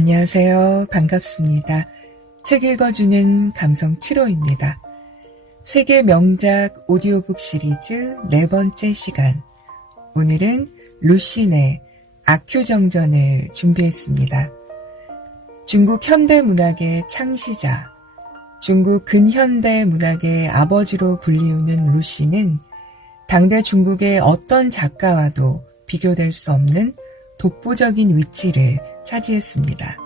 안녕하세요. 반갑습니다. 책 읽어주는 감성 7호입니다. 세계 명작 오디오북 시리즈 네 번째 시간. 오늘은 루신의 아큐정전을 준비했습니다. 중국 현대문학의 창시자, 중국 근현대 문학의 아버지로 불리우는 루신은 당대 중국의 어떤 작가와도 비교될 수 없는 독보적인 위치를 차지했습니다.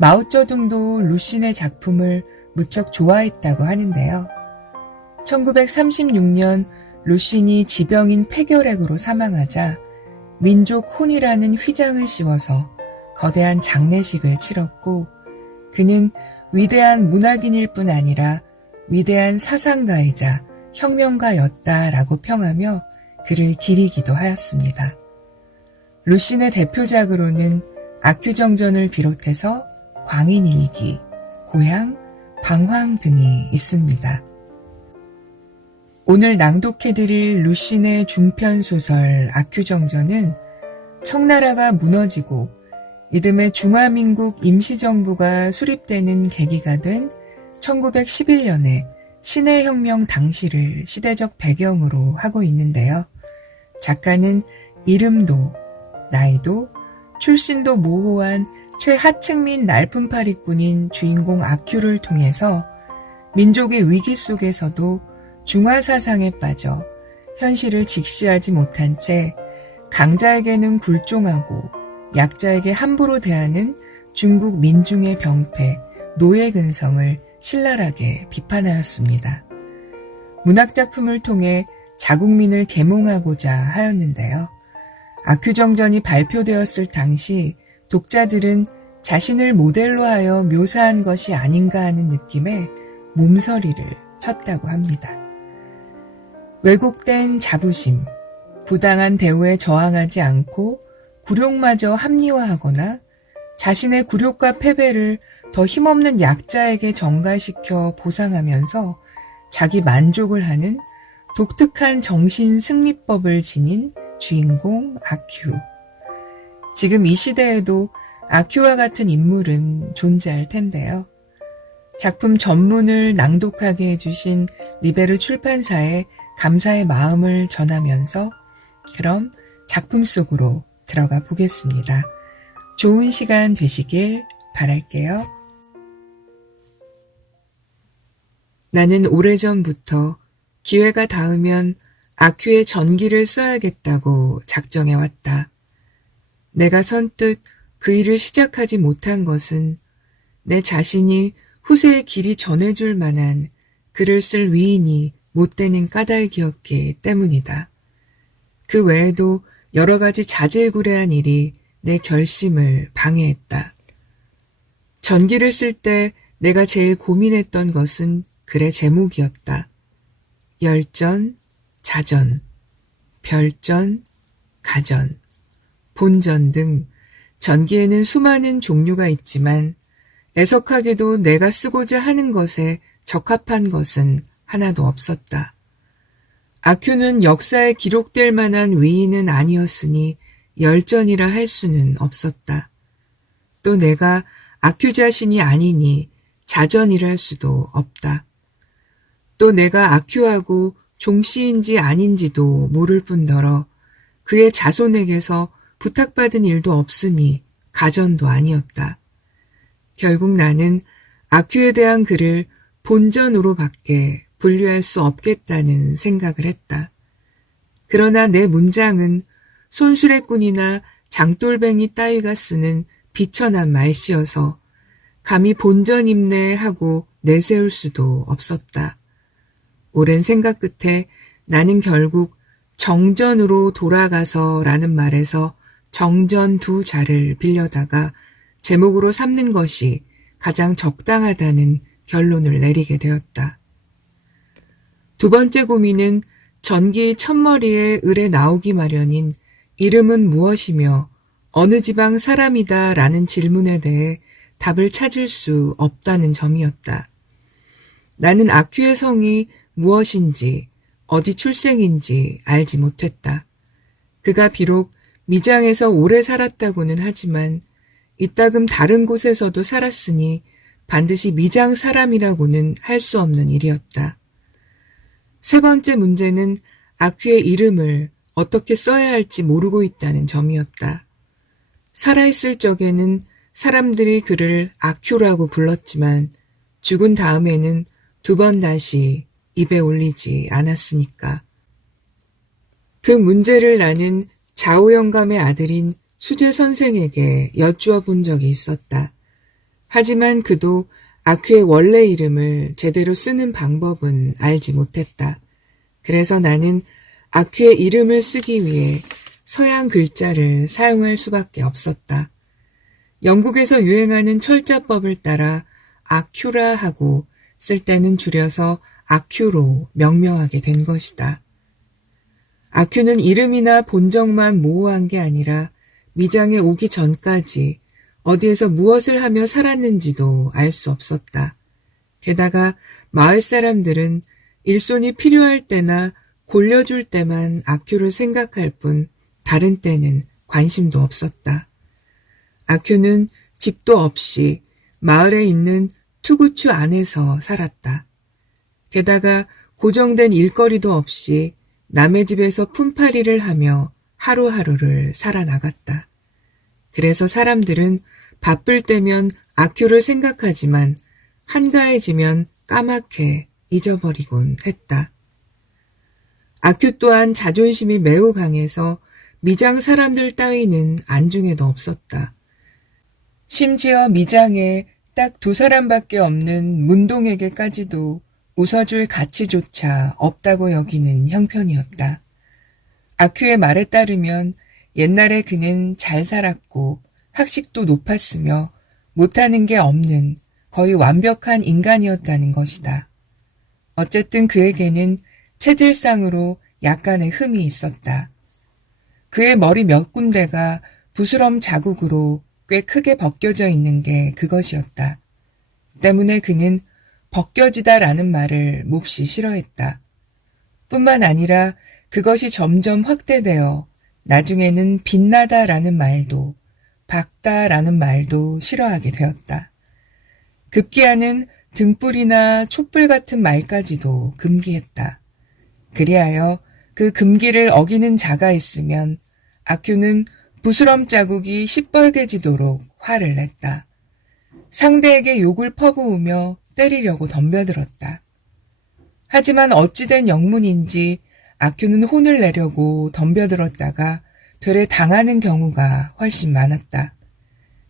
마오쩌둥도 루신의 작품을 무척 좋아했다고 하는데요. 1936년 루신이 지병인 폐결핵으로 사망하자 민족 혼이라는 휘장을 씌워서 거대한 장례식을 치렀고, 그는 위대한 문학인일 뿐 아니라 위대한 사상가이자 혁명가였다라고 평하며 그를 기리기도 하였습니다. 루신의 대표작으로는 아큐정전을 비롯해서 광인일기, 고향, 방황 등이 있습니다. 오늘 낭독해드릴 루신의 중편소설 아큐정전은 청나라가 무너지고 이듬해 중화민국 임시정부가 수립되는 계기가 된 1911년의 신해혁명 당시를 시대적 배경으로 하고 있는데요. 작가는 이름도 나이도 출신도 모호한 최하층민 날품파리꾼인 주인공 아큐를 통해서 민족의 위기 속에서도 중화사상에 빠져 현실을 직시하지 못한 채 강자에게는 굴종하고 약자에게 함부로 대하는 중국 민중의 병폐, 노예 근성을 신랄하게 비판하였습니다. 문학작품을 통해 자국민을 계몽하고자 하였는데요. 아큐정전이 발표되었을 당시 독자들은 자신을 모델로 하여 묘사한 것이 아닌가 하는 느낌에 몸서리를 쳤다고 합니다. 왜곡된 자부심, 부당한 대우에 저항하지 않고 굴욕마저 합리화하거나 자신의 굴욕과 패배를 더 힘없는 약자에게 전가시켜 보상하면서 자기 만족을 하는 독특한 정신 승리법을 지닌 주인공 아큐. 지금 이 시대에도 아큐와 같은 인물은 존재할 텐데요. 작품 전문을 낭독하게 해주신 리베르 출판사에 감사의 마음을 전하면서 그럼 작품 속으로 들어가 보겠습니다. 좋은 시간 되시길 바랄게요. 나는 오래전부터 기회가 닿으면 아큐의 전기를 써야겠다고 작정해왔다. 내가 선뜻 그 일을 시작하지 못한 것은 내 자신이 후세의 길이 전해줄 만한 글을 쓸 위인이 못 되는 까닭이었기 때문이다. 그 외에도 여러 가지 자질구레한 일이 내 결심을 방해했다. 전기를 쓸 때 내가 제일 고민했던 것은 글의 제목이었다. 열전, 자전, 별전, 가전, 본전 등 전기에는 수많은 종류가 있지만 애석하게도 내가 쓰고자 하는 것에 적합한 것은 하나도 없었다. 아큐는 역사에 기록될 만한 위인은 아니었으니 열전이라 할 수는 없었다. 또 내가 아큐 자신이 아니니 자전이랄 수도 없다. 또 내가 아큐하고 종씨인지 아닌지도 모를 뿐더러 그의 자손에게서 부탁받은 일도 없으니 가전도 아니었다. 결국 나는 아큐에 대한 글을 본전으로밖에 분류할 수 없겠다는 생각을 했다. 그러나 내 문장은 손수레꾼이나 장돌뱅이 따위가 쓰는 비천한 말씨여서 감히 본전임내 하고 내세울 수도 없었다. 오랜 생각 끝에 나는 결국 정전으로 돌아가서 라는 말에서 정전 두 자를 빌려다가 제목으로 삼는 것이 가장 적당하다는 결론을 내리게 되었다. 두 번째 고민은 전기 첫머리에 을에 나오기 마련인 이름은 무엇이며 어느 지방 사람이다 라는 질문에 대해 답을 찾을 수 없다는 점이었다. 나는 아큐의 성이 무엇인지 어디 출생인지 알지 못했다. 그가 비록 미장에서 오래 살았다고는 하지만 이따금 다른 곳에서도 살았으니 반드시 미장 사람이라고는 할 수 없는 일이었다. 세 번째 문제는 아큐의 이름을 어떻게 써야 할지 모르고 있다는 점이었다. 살아있을 적에는 사람들이 그를 아큐라고 불렀지만 죽은 다음에는 두 번 다시 입에 올리지 않았으니까. 그 문제를 나는 좌우 영감의 아들인 수재 선생에게 여쭈어 본 적이 있었다. 하지만 그도 아큐의 원래 이름을 제대로 쓰는 방법은 알지 못했다. 그래서 나는 아큐의 이름을 쓰기 위해 서양 글자를 사용할 수밖에 없었다. 영국에서 유행하는 철자법을 따라 아큐라 하고 쓸 때는 줄여서 아큐로 명명하게 된 것이다. 아큐는 이름이나 본적만 모호한 게 아니라 미장에 오기 전까지 어디에서 무엇을 하며 살았는지도 알 수 없었다. 게다가 마을 사람들은 일손이 필요할 때나 골려줄 때만 아큐를 생각할 뿐 다른 때는 관심도 없었다. 아큐는 집도 없이 마을에 있는 투구추 안에서 살았다. 게다가 고정된 일거리도 없이 남의 집에서 품팔이를 하며 하루하루를 살아나갔다. 그래서 사람들은 바쁠 때면 아큐를 생각하지만 한가해지면 까맣게 잊어버리곤 했다. 아큐 또한 자존심이 매우 강해서 미장 사람들 따위는 안중에도 없었다. 심지어 미장에 딱 두 사람밖에 없는 문동에게까지도 웃어줄 가치조차 없다고 여기는 형편이었다. 아큐의 말에 따르면 옛날에 그는 잘 살았고 학식도 높았으며 못하는 게 없는 거의 완벽한 인간이었다는 것이다. 어쨌든 그에게는 체질상으로 약간의 흠이 있었다. 그의 머리 몇 군데가 부스럼 자국으로 꽤 크게 벗겨져 있는 게 그것이었다. 때문에 그는 벗겨지다라는 말을 몹시 싫어했다. 뿐만 아니라 그것이 점점 확대되어 나중에는 빛나다라는 말도 밝다라는 말도 싫어하게 되었다. 급기야는 등불이나 촛불 같은 말까지도 금기했다. 그리하여 그 금기를 어기는 자가 있으면 아큐는 부스럼 자국이 시뻘개지도록 화를 냈다. 상대에게 욕을 퍼부으며 때리려고 덤벼들었다. 하지만 어찌된 영문인지 아큐는 혼을 내려고 덤벼들었다가 되레 당하는 경우가 훨씬 많았다.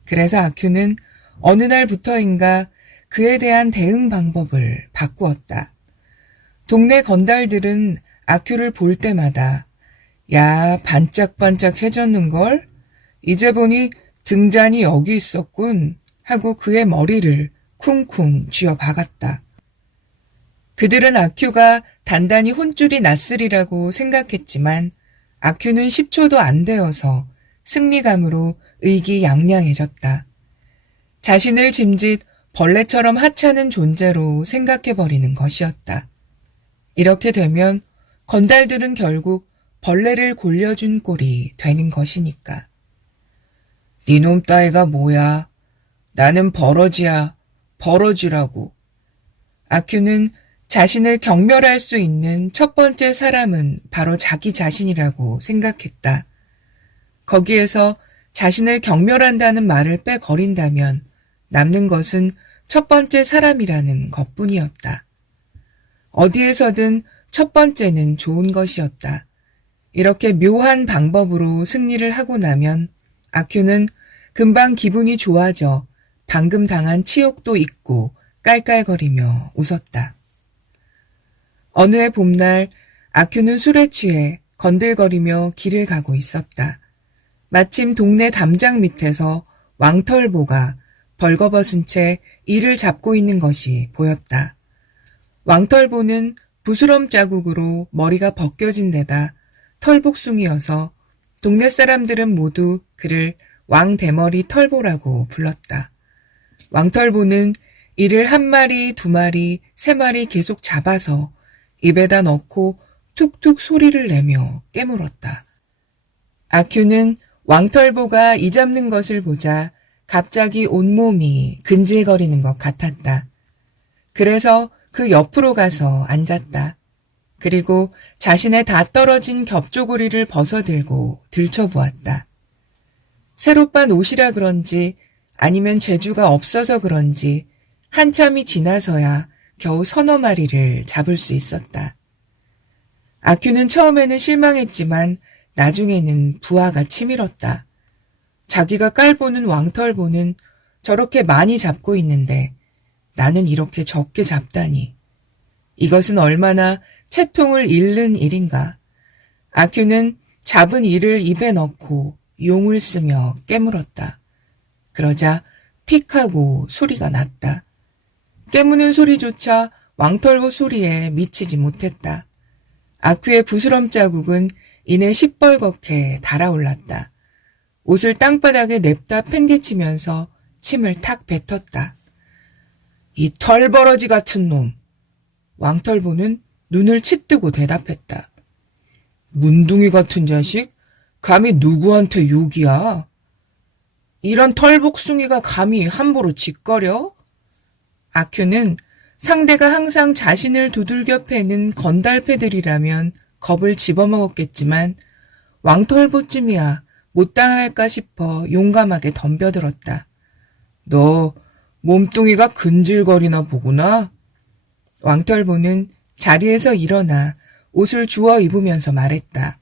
그래서 아큐는 어느 날부터인가 그에 대한 대응 방법을 바꾸었다. 동네 건달들은 아큐를 볼 때마다 야, 반짝반짝해졌는걸? 이제 보니 등잔이 여기 있었군 하고 그의 머리를 쿵쿵 쥐어 박았다. 그들은 아큐가 단단히 혼쭐이 났으리라고 생각했지만 아큐는 10초도 안 되어서 승리감으로 의기양양해졌다. 자신을 짐짓 벌레처럼 하찮은 존재로 생각해버리는 것이었다. 이렇게 되면 건달들은 결국 벌레를 골려준 꼴이 되는 것이니까. 니놈 따위가 뭐야? 나는 버러지야. 버러지라고. 아큐는 자신을 경멸할 수 있는 첫 번째 사람은 바로 자기 자신이라고 생각했다. 거기에서 자신을 경멸한다는 말을 빼버린다면 남는 것은 첫 번째 사람이라는 것뿐이었다. 어디에서든 첫 번째는 좋은 것이었다. 이렇게 묘한 방법으로 승리를 하고 나면 아큐는 금방 기분이 좋아져 방금 당한 치욕도 잊고 깔깔거리며 웃었다. 어느 해 봄날 아큐는 술에 취해 건들거리며 길을 가고 있었다. 마침 동네 담장 밑에서 왕털보가 벌거벗은 채 이를 잡고 있는 것이 보였다. 왕털보는 부스럼 자국으로 머리가 벗겨진 데다 털복숭이여서 동네 사람들은 모두 그를 왕대머리 털보라고 불렀다. 왕털보는 이를 한 마리, 두 마리, 세 마리 계속 잡아서 입에다 넣고 툭툭 소리를 내며 깨물었다. 아큐는 왕털보가 이 잡는 것을 보자 갑자기 온몸이 근질거리는 것 같았다. 그래서 그 옆으로 가서 앉았다. 그리고 자신의 다 떨어진 겹조고리를 벗어들고 들춰보았다. 새로 빤 옷이라 그런지 아니면 재주가 없어서 그런지 한참이 지나서야 겨우 서너 마리를 잡을 수 있었다. 아큐는 처음에는 실망했지만 나중에는 부하가 치밀었다. 자기가 깔보는 왕털보는 저렇게 많이 잡고 있는데 나는 이렇게 적게 잡다니. 이것은 얼마나 채통을 잃는 일인가. 아큐는 잡은 이를 입에 넣고 용을 쓰며 깨물었다. 그러자 픽 하고 소리가 났다. 깨무는 소리조차 왕털보 소리에 미치지 못했다. 아큐의 부스럼 자국은 이내 시뻘겋게 달아올랐다. 옷을 땅바닥에 냅다 팽개치면서 침을 탁 뱉었다. 이 털버러지 같은 놈. 왕털보는 눈을 치뜨고 대답했다. 문둥이 같은 자식? 감히 누구한테 욕이야? 이런 털복숭이가 감히 함부로 짓거려? 아큐는 상대가 항상 자신을 두들겨 패는 건달패들이라면 겁을 집어먹었겠지만 왕털보쯤이야 못 당할까 싶어 용감하게 덤벼들었다. 너 몸뚱이가 근질거리나 보구나? 왕털보는 자리에서 일어나 옷을 주워 입으면서 말했다.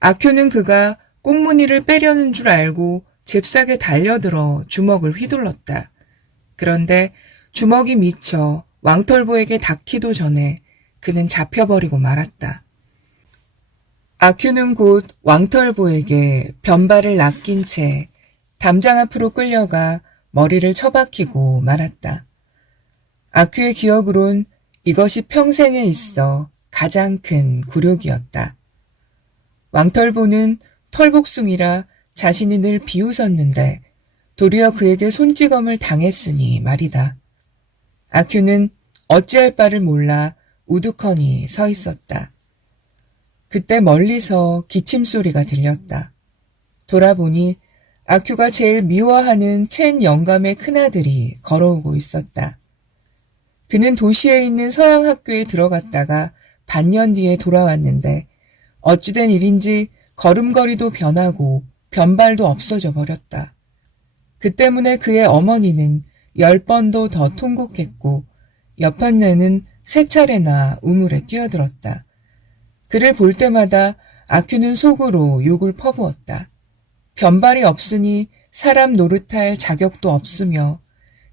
아큐는 그가 꽁무니를 빼려는 줄 알고 잽싸게 달려들어 주먹을 휘둘렀다. 그런데 주먹이 미쳐 왕털보에게 닿기도 전에 그는 잡혀버리고 말았다. 아큐는 곧 왕털보에게 변발을 낚인 채 담장 앞으로 끌려가 머리를 처박히고 말았다. 아큐의 기억으론 이것이 평생에 있어 가장 큰 굴욕이었다. 왕털보는 털복숭이라 자신이 늘 비웃었는데 도리어 그에게 손찌검을 당했으니 말이다. 아큐는 어찌할 바를 몰라 우두커니 서 있었다. 그때 멀리서 기침소리가 들렸다. 돌아보니 아큐가 제일 미워하는 첸 영감의 큰아들이 걸어오고 있었다. 그는 도시에 있는 서양 학교에 들어갔다가 반년 뒤에 돌아왔는데 어찌된 일인지 걸음걸이도 변하고 변발도 없어져 버렸다. 그 때문에 그의 어머니는 10번도 더 통곡했고 옆판내는 3차례나 우물에 뛰어들었다. 그를 볼 때마다 아큐는 속으로 욕을 퍼부었다. 변발이 없으니 사람 노릇할 자격도 없으며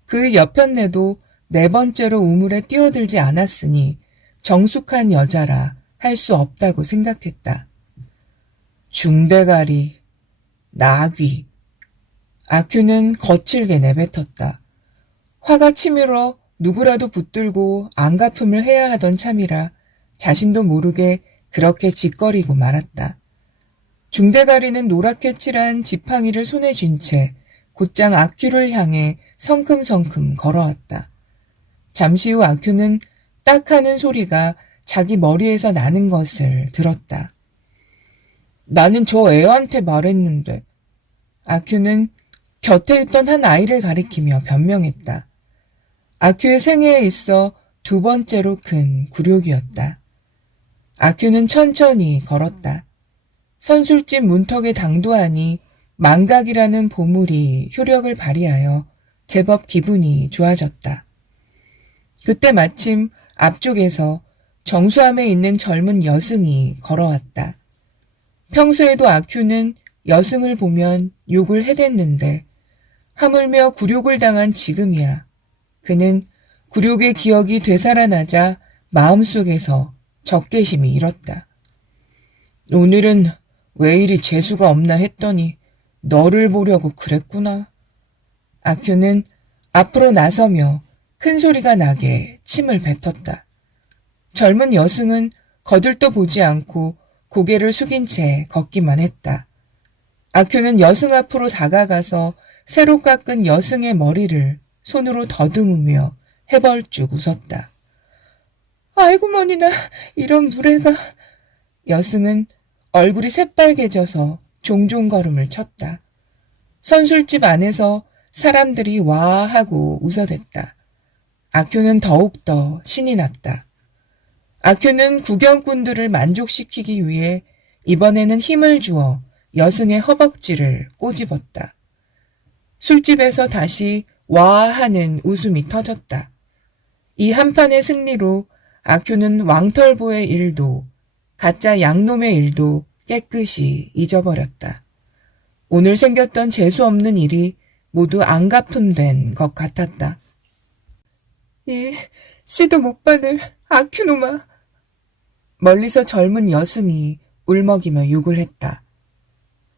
그 옆편내도 4번째로 우물에 뛰어들지 않았으니 정숙한 여자라 할 수 없다고 생각했다. 중대가리, 나귀. 아큐는 거칠게 내뱉었다. 화가 치밀어 누구라도 붙들고 안갚음을 해야 하던 참이라 자신도 모르게 그렇게 짓거리고 말았다. 중대가리는 노랗게 칠한 지팡이를 손에 쥔 채 곧장 아큐를 향해 성큼성큼 걸어왔다. 잠시 후 아큐는 딱 하는 소리가 자기 머리에서 나는 것을 들었다. 나는 저 애한테 말했는데. 아큐는 곁에 있던 한 아이를 가리키며 변명했다. 아큐의 생애에 있어 2번째로 큰 굴욕이었다. 아큐는 천천히 걸었다. 선술집 문턱에 당도하니 망각이라는 보물이 효력을 발휘하여 제법 기분이 좋아졌다. 그때 마침 앞쪽에서 정수함에 있는 젊은 여승이 걸어왔다. 평소에도 아큐는 여승을 보면 욕을 해댔는데 하물며 굴욕을 당한 지금이야. 그는 굴욕의 기억이 되살아나자 마음속에서 적개심이 일었다. 오늘은 왜 이리 재수가 없나 했더니 너를 보려고 그랬구나. 아큐는 앞으로 나서며 큰 소리가 나게 침을 뱉었다. 젊은 여승은 거들떠 보지 않고 고개를 숙인 채 걷기만 했다. 아큐는 여승 앞으로 다가가서 새로 깎은 여승의 머리를 손으로 더듬으며 해벌쭉 웃었다. 아이고머니나 이런 무례가. 여승은 얼굴이 새빨개져서 종종 걸음을 쳤다. 선술집 안에서 사람들이 와 하고 웃어댔다. 아큐는 더욱더 신이 났다. 아큐는 구경꾼들을 만족시키기 위해 이번에는 힘을 주어 여승의 허벅지를 꼬집었다. 술집에서 다시 와 하는 웃음이 터졌다. 이 한판의 승리로 아큐는 왕털보의 일도 가짜 양놈의 일도 깨끗이 잊어버렸다. 오늘 생겼던 재수없는 일이 모두 안갚음된 것 같았다. 이 씨도 못 받을 아큐놈아. 멀리서 젊은 여승이 울먹이며 욕을 했다.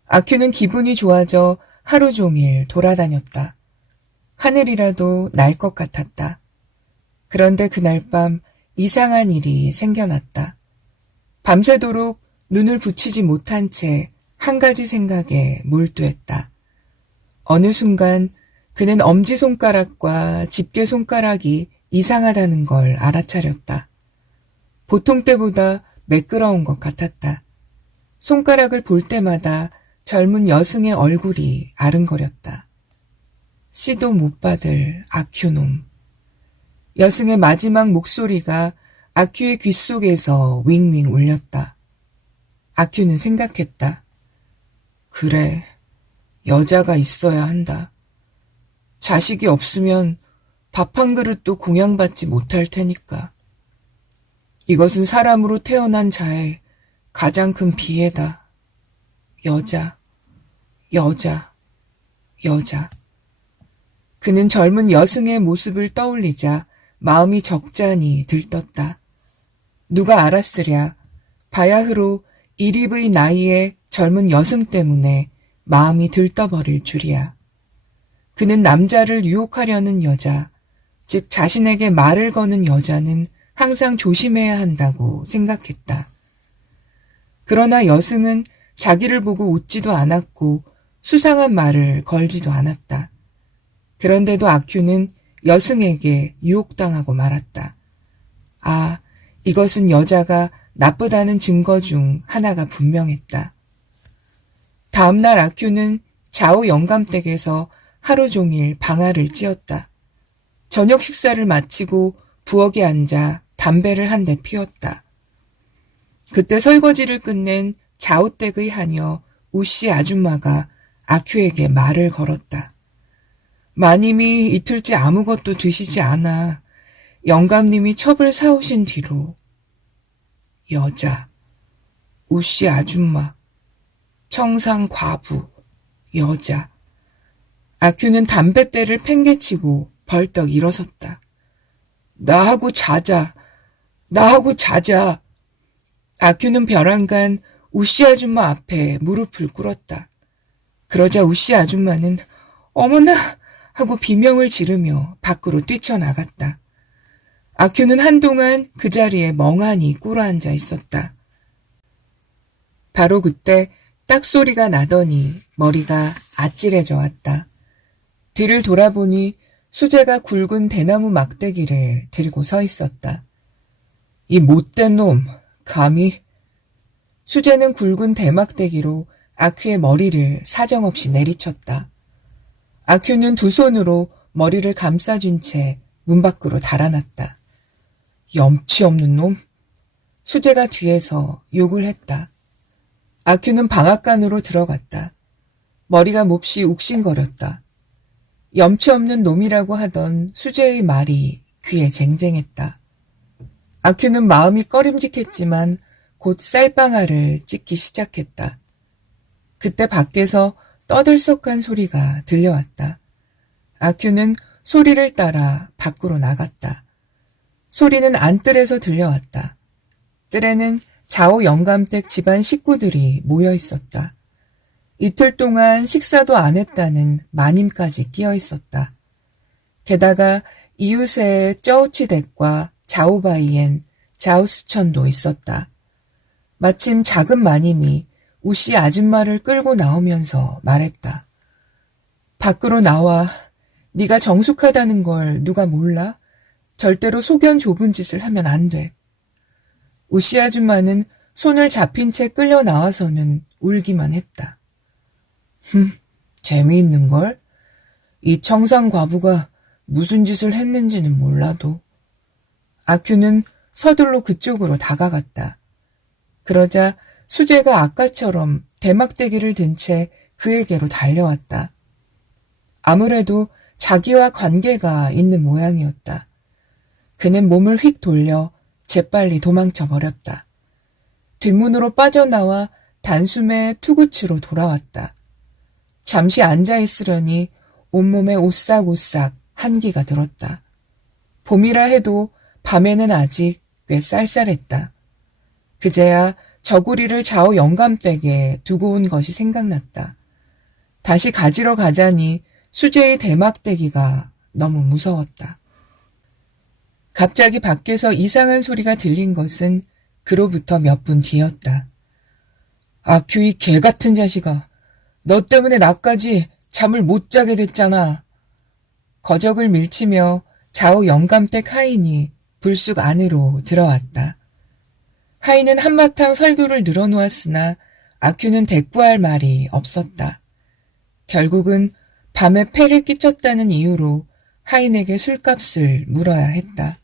아큐는 기분이 좋아져 하루 종일 돌아다녔다. 하늘이라도 날 것 같았다. 그런데 그날 밤 이상한 일이 생겨났다. 밤새도록 눈을 붙이지 못한 채 한 가지 생각에 몰두했다. 어느 순간 그는 엄지손가락과 집게손가락이 이상하다는 걸 알아차렸다. 보통 때보다 매끄러운 것 같았다. 손가락을 볼 때마다 젊은 여승의 얼굴이 아른거렸다. 씨도 못 받을 아큐놈. 여승의 마지막 목소리가 아큐의 귓속에서 윙윙 울렸다. 아큐는 생각했다. 그래, 여자가 있어야 한다. 자식이 없으면 밥 한 그릇도 공양받지 못할 테니까. 이것은 사람으로 태어난 자의 가장 큰 비애다. 여자, 여자, 여자. 그는 젊은 여승의 모습을 떠올리자 마음이 적잖이 들떴다. 누가 알았으랴 바야흐로 이립의 나이에 젊은 여승 때문에 마음이 들떠버릴 줄이야. 그는 남자를 유혹하려는 여자, 즉 자신에게 말을 거는 여자는 항상 조심해야 한다고 생각했다. 그러나 여승은 자기를 보고 웃지도 않았고 수상한 말을 걸지도 않았다. 그런데도 아큐는 여승에게 유혹당하고 말았다. 아, 이것은 여자가 나쁘다는 증거 중 하나가 분명했다. 다음날 아큐는 좌우 영감댁에서 하루 종일 방아를 찧었다. 저녁 식사를 마치고 부엌에 앉아 담배를 한 대 피웠다. 그때 설거지를 끝낸 좌우댁의 하녀 우씨 아줌마가 아큐에게 말을 걸었다. 마님이 이틀째 아무것도 드시지 않아 영감님이 첩을 사오신 뒤로. 여자, 우씨 아줌마, 청상 과부, 여자. 아큐는 담뱃대를 팽개치고 벌떡 일어섰다. 나하고 자자. 나하고 자자. 아큐는 벼랑간 우씨 아줌마 앞에 무릎을 꿇었다. 그러자 우씨 아줌마는 어머나 하고 비명을 지르며 밖으로 뛰쳐나갔다. 아큐는 한동안 그 자리에 멍하니 꿇어앉아 있었다. 바로 그때 딱 소리가 나더니 머리가 아찔해져 왔다. 뒤를 돌아보니 수재가 굵은 대나무 막대기를 들고 서 있었다. 이 못된 놈, 감히. 수재는 굵은 대막대기로 아큐의 머리를 사정없이 내리쳤다. 아큐는 두 손으로 머리를 감싸준 채 문 밖으로 달아났다. 염치 없는 놈. 수재가 뒤에서 욕을 했다. 아큐는 방앗간으로 들어갔다. 머리가 몹시 욱신거렸다. 염치 없는 놈이라고 하던 수재의 말이 귀에 쟁쟁했다. 아큐는 마음이 꺼림직했지만 곧 쌀방아를 찢기 시작했다. 그때 밖에서 떠들썩한 소리가 들려왔다. 아큐는 소리를 따라 밖으로 나갔다. 소리는 안뜰에서 들려왔다. 뜰에는 좌우 영감댁 집안 식구들이 모여 있었다. 이틀 동안 식사도 안 했다는 마님까지 끼어 있었다. 게다가 이웃의 쩌우치댁과 좌우바이엔 좌우스천도 있었다. 마침 작은 마님이 우씨 아줌마를 끌고 나오면서 말했다. 밖으로 나와. 네가 정숙하다는 걸 누가 몰라? 절대로 소견 좁은 짓을 하면 안 돼. 우씨 아줌마는 손을 잡힌 채 끌려 나와서는 울기만 했다. 재미있는걸? 이 청산과부가 무슨 짓을 했는지는 몰라도. 아큐는 서둘러 그쪽으로 다가갔다. 그러자 수재가 아까처럼 대막대기를 든 채 그에게로 달려왔다. 아무래도 자기와 관계가 있는 모양이었다. 그는 몸을 휙 돌려 재빨리 도망쳐 버렸다. 뒷문으로 빠져나와 단숨에 투구치로 돌아왔다. 잠시 앉아있으려니 온몸에 오싹오싹 한기가 들었다. 봄이라 해도 밤에는 아직 꽤 쌀쌀했다. 그제야 저고리를 좌우 영감댁에 두고 온 것이 생각났다. 다시 가지러 가자니 수재의 대막대기가 너무 무서웠다. 갑자기 밖에서 이상한 소리가 들린 것은 그로부터 몇 분 뒤였다. 아큐 이 개같은 자식아. 너 때문에 나까지 잠을 못 자게 됐잖아. 거적을 밀치며 좌우 영감댁 하인이 불쑥 안으로 들어왔다. 하인은 한바탕 설교를 늘어놓았으나 아큐는 대꾸할 말이 없었다. 결국은 밤에 폐를 끼쳤다는 이유로 하인에게 술값을 물어야 했다.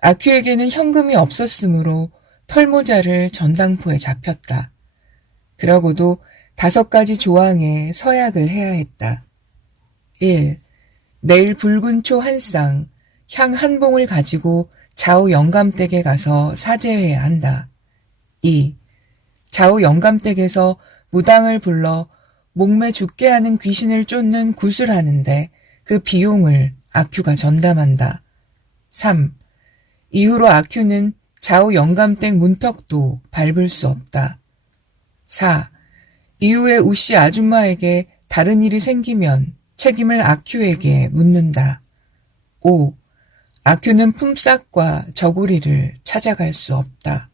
아큐에게는 현금이 없었으므로 털모자를 전당포에 잡혔다. 그러고도 5가지 조항의 서약을 해야 했다. 1. 내일 붉은 초 한 쌍, 향 한 봉을 가지고 좌우 영감댁에 가서 사죄해야 한다. 2. 좌우 영감댁에서 무당을 불러 목매 죽게 하는 귀신을 쫓는 굿을 하는데 그 비용을 아큐가 전담한다. 3. 이후로 아큐는 좌우 영감댁 문턱도 밟을 수 없다. 4. 이후에 우씨 아줌마에게 다른 일이 생기면 책임을 아큐에게 묻는다. 5. 아큐는 품삯과 저고리를 찾아갈 수 없다.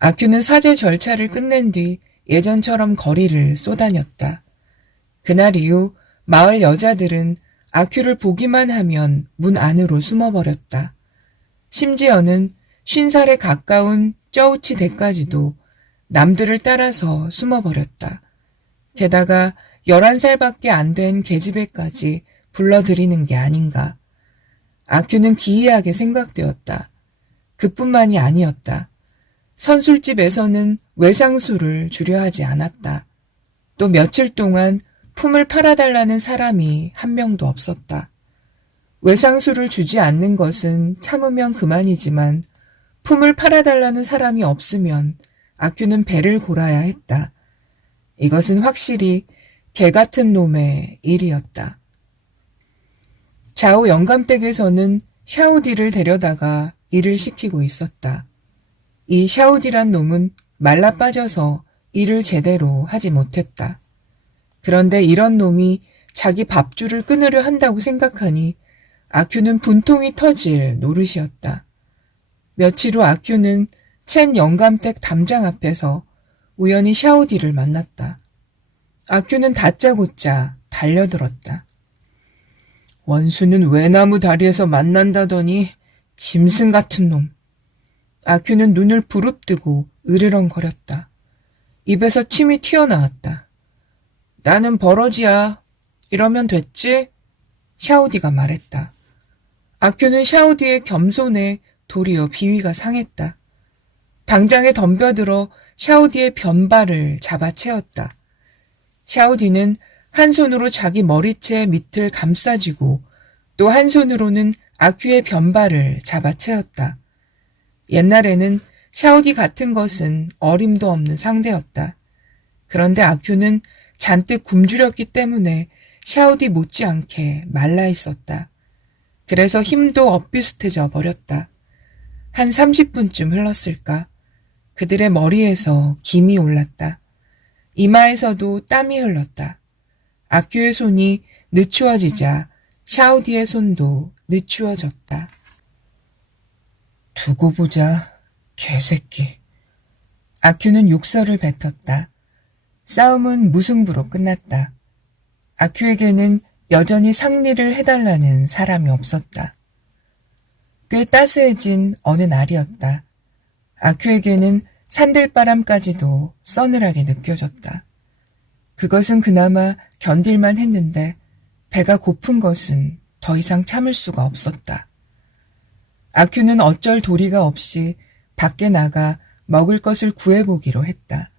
아큐는 사죄 절차를 끝낸 뒤 예전처럼 거리를 쏘다녔다. 그날 이후 마을 여자들은 아큐를 보기만 하면 문 안으로 숨어버렸다. 심지어는 50살에 가까운 쩌우치 대까지도 남들을 따라서 숨어버렸다. 게다가 11살밖에 안 된 계집애까지 불러들이는 게 아닌가. 아큐는 기이하게 생각되었다. 그뿐만이 아니었다. 선술집에서는 외상술을 주려 하지 않았다. 또 며칠 동안 품을 팔아달라는 사람이 한 명도 없었다. 외상술을 주지 않는 것은 참으면 그만이지만 품을 팔아달라는 사람이 없으면 아큐는 배를 골아야 했다. 이것은 확실히 개 같은 놈의 일이었다. 좌우 영감댁에서는 샤오디를 데려다가 일을 시키고 있었다. 이 샤오디란 놈은 말라 빠져서 일을 제대로 하지 못했다. 그런데 이런 놈이 자기 밥줄을 끊으려 한다고 생각하니 아큐는 분통이 터질 노릇이었다. 며칠 후 아큐는 첸 영감댁 담장 앞에서 우연히 샤오디를 만났다. 아큐는 다짜고짜 달려들었다. 원수는 외나무 다리에서 만난다더니 짐승 같은 놈. 아큐는 눈을 부릅뜨고 으르렁거렸다. 입에서 침이 튀어나왔다. 나는 버러지야. 이러면 됐지? 샤오디가 말했다. 아큐는 샤오디의 겸손에 도리어 비위가 상했다. 당장에 덤벼들어 샤오디의 변발을 잡아채었다. 샤오디는 한 손으로 자기 머리채 밑을 감싸쥐고 또 한 손으로는 아큐의 변발을 잡아채었다. 옛날에는 샤오디 같은 것은 어림도 없는 상대였다. 그런데 아큐는 잔뜩 굶주렸기 때문에 샤오디 못지않게 말라 있었다. 그래서 힘도 엇비슷해져 버렸다. 한 30분쯤 흘렀을까? 그들의 머리에서 김이 올랐다. 이마에서도 땀이 흘렀다. 아큐의 손이 늦추어지자 샤오디의 손도 늦추어졌다. 두고 보자, 개새끼. 아큐는 욕설을 뱉었다. 싸움은 무승부로 끝났다. 아큐에게는 여전히 상리를 해달라는 사람이 없었다. 꽤 따스해진 어느 날이었다. 아큐에게는 산들바람까지도 서늘하게 느껴졌다. 그것은 그나마 견딜만 했는데 배가 고픈 것은 더 이상 참을 수가 없었다. 아큐는 어쩔 도리가 없이 밖에 나가 먹을 것을 구해보기로 했다.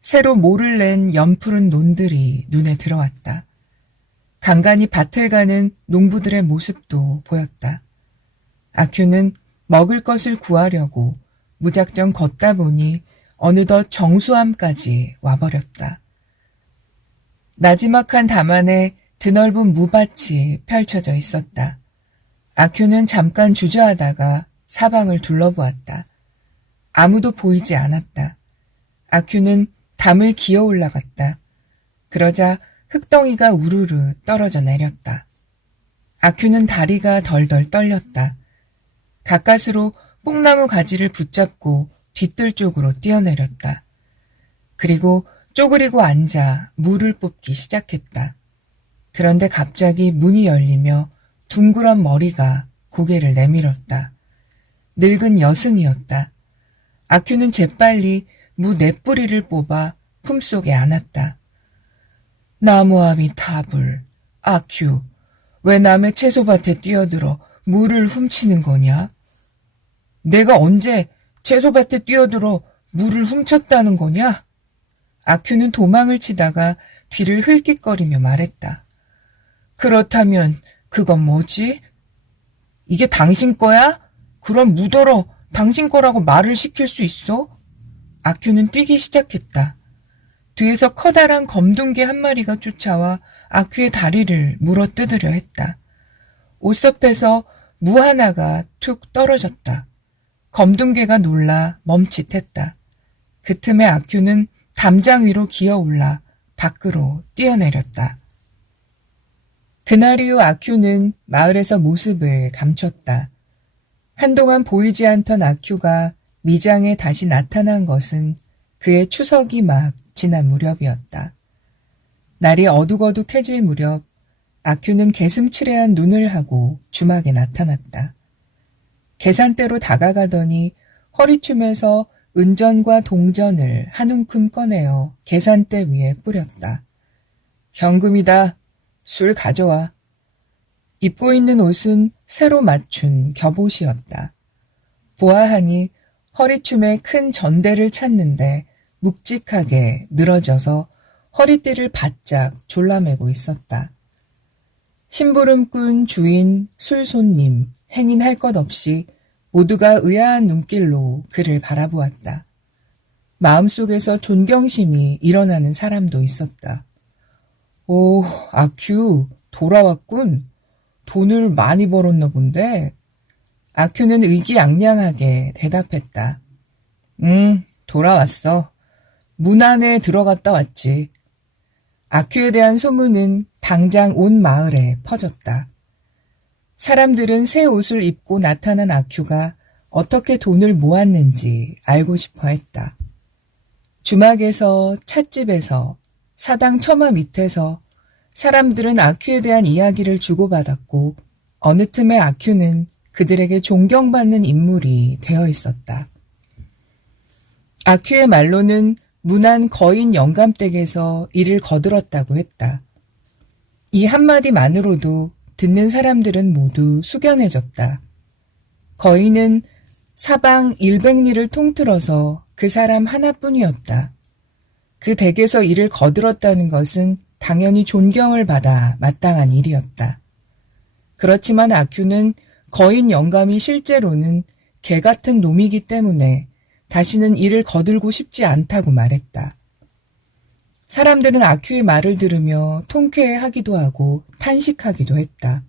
새로 모를 낸 연푸른 논들이 눈에 들어왔다. 간간히 밭을 가는 농부들의 모습도 보였다. 아큐는 먹을 것을 구하려고 무작정 걷다 보니 어느덧 정수함까지 와버렸다. 나지막한 담 안에 드넓은 무밭이 펼쳐져 있었다. 아큐는 잠깐 주저하다가 사방을 둘러보았다. 아무도 보이지 않았다. 아큐는 담을 기어 올라갔다. 그러자 흙덩이가 우르르 떨어져 내렸다. 아큐는 다리가 덜덜 떨렸다. 가까스로 뽕나무 가지를 붙잡고 뒤뜰 쪽으로 뛰어내렸다. 그리고 쪼그리고 앉아 물을 뽑기 시작했다. 그런데 갑자기 문이 열리며 둥그런 머리가 고개를 내밀었다. 늙은 여승이었다. 아큐는 재빨리 무 넷뿌리를 뽑아 품속에 안았다. 나무아미 타불, 아큐, 왜 남의 채소밭에 뛰어들어 물을 훔치는 거냐? 내가 언제 채소밭에 뛰어들어 물을 훔쳤다는 거냐? 아큐는 도망을 치다가 뒤를 흘깃거리며 말했다. 그렇다면 그건 뭐지? 이게 당신 거야? 그럼 묻어러 당신 거라고 말을 시킬 수 있어? 아큐는 뛰기 시작했다. 뒤에서 커다란 검둥개 한 마리가 쫓아와 아큐의 다리를 물어뜯으려 했다. 옷섭에서 무 하나가 툭 떨어졌다. 검둥개가 놀라 멈칫했다. 그 틈에 아큐는 담장 위로 기어올라 밖으로 뛰어내렸다. 그날 이후 아큐는 마을에서 모습을 감췄다. 한동안 보이지 않던 아큐가 미장에 다시 나타난 것은 그의 추석이 막 지난 무렵이었다. 날이 어둑어둑해질 무렵 아큐는 개슴츠레한 눈을 하고 주막에 나타났다. 계산대로 다가가더니 허리춤에서 은전과 동전을 한 움큼 꺼내어 계산대 위에 뿌렸다. 현금이다. 술 가져와. 입고 있는 옷은 새로 맞춘 겹옷이었다. 보아하니 허리춤에 큰 전대를 찼는데 묵직하게 늘어져서 허리띠를 바짝 졸라매고 있었다. 심부름꾼, 주인, 술손님, 행인 할 것 없이 모두가 의아한 눈길로 그를 바라보았다. 마음속에서 존경심이 일어나는 사람도 있었다. 오, 아큐, 돌아왔군. 돈을 많이 벌었나 본데. 아큐는 의기양양하게 대답했다. 돌아왔어. 문 안에 들어갔다 왔지. 아큐에 대한 소문은 당장 온 마을에 퍼졌다. 사람들은 새 옷을 입고 나타난 아큐가 어떻게 돈을 모았는지 알고 싶어 했다. 주막에서, 찻집에서, 사당 처마 밑에서 사람들은 아큐에 대한 이야기를 주고받았고 어느 틈에 아큐는 그들에게 존경받는 인물이 되어 있었다. 아큐의 말로는 문안 거인 영감댁에서 일을 거들었다고 했다. 이 한마디만으로도 듣는 사람들은 모두 숙연해졌다. 거인은 사방 100리를 통틀어서 그 사람 하나뿐이었다. 그 댁에서 일을 거들었다는 것은 당연히 존경을 받아 마땅한 일이었다. 그렇지만 아큐는 거인 영감이 실제로는 개 같은 놈이기 때문에 다시는 일을 거들고 싶지 않다고 말했다. 사람들은 아큐의 말을 들으며 통쾌해하기도 하고 탄식하기도 했다.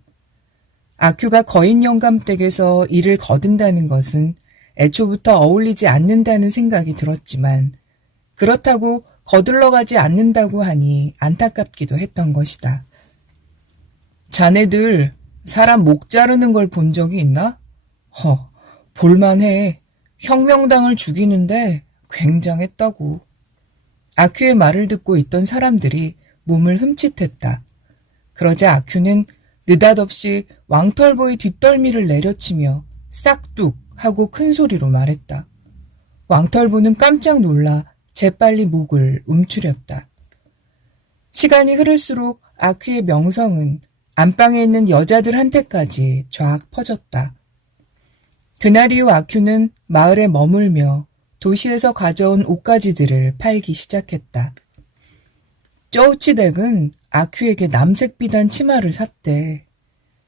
아큐가 거인 영감 댁에서 일을 거둔다는 것은 애초부터 어울리지 않는다는 생각이 들었지만 그렇다고 거들러 가지 않는다고 하니 안타깝기도 했던 것이다. 자네들 사람 목 자르는 걸 본 적이 있나? 볼만해. 혁명당을 죽이는데 굉장했다고. 아큐의 말을 듣고 있던 사람들이 몸을 흠칫했다. 그러자 아큐는 느닷없이 왕털보의 뒷덜미를 내려치며 싹둑 하고 큰 소리로 말했다. 왕털보는 깜짝 놀라 재빨리 목을 움츠렸다. 시간이 흐를수록 아큐의 명성은 안방에 있는 여자들한테까지 쫙 퍼졌다. 그날 이후 아큐는 마을에 머물며 도시에서 가져온 옷가지들을 팔기 시작했다. 쪼우치댁은 아큐에게 남색 비단 치마를 샀대.